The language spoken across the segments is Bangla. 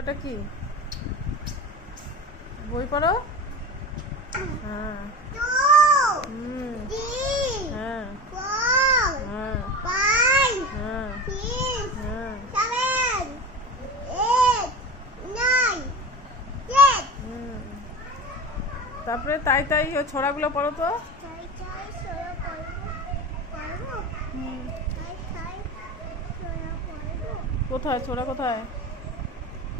এটা কি বই পড়ো? হ্যাঁ হ্যাঁ তারপরে তাই তাই ছড়াগুলো পড়ো তো। কোথায় ছোড়া, কোথায়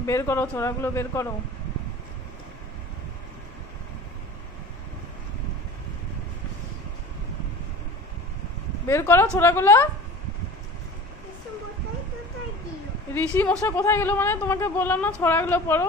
বের করো, ছোড়াগুলো বের করো। বের করো ছোড়াগুলো। ঋষি মশাই কোথায় গেল? মানে তোমাকে বললাম না ছড়াগুলো পড়ো।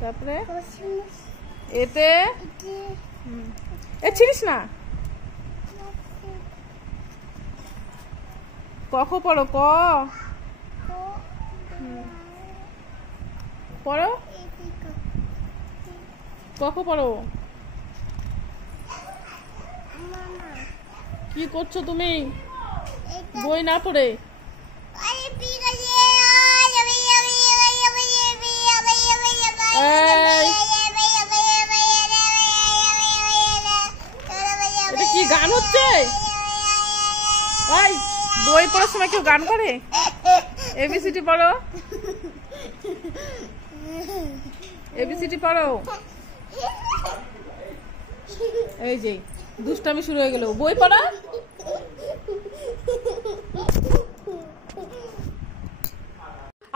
তারপরে এতে ছিড়িস না। কখ পড়ো, ক পড়ো, কখ পড়ো। কি করছো তুমি বই না পড়ে? এটা কি গান হচ্ছে? ভাই বই পড়ার সময় কেউ গান করে? এবিসিডি পড়ো, এবিসিডি পড়ো। এই যে দুষ্টামি শুরু হয়ে গেল। বই পড়া।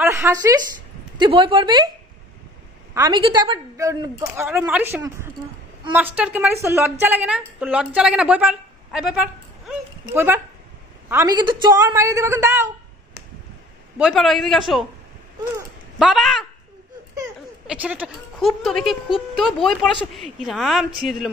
আর হাসিস? তুই বই পড়বি? আমি কিন্তু একবার মারিস, মাস্টারকে মারিস, তো লজ্জা লাগে না? তো লজ্জা লাগে না? বই পড়, আয় বই পড়, বই পড়। আমি কিন্তু চর মারিয়ে দেবো কিন্তু। দাও বই পড়ো, এদিকে আসো। বাবা এই ছেলেটা খুব তো দেখি, খুব তো বই পড়া। ইরাম ছিঁড়ে দিল।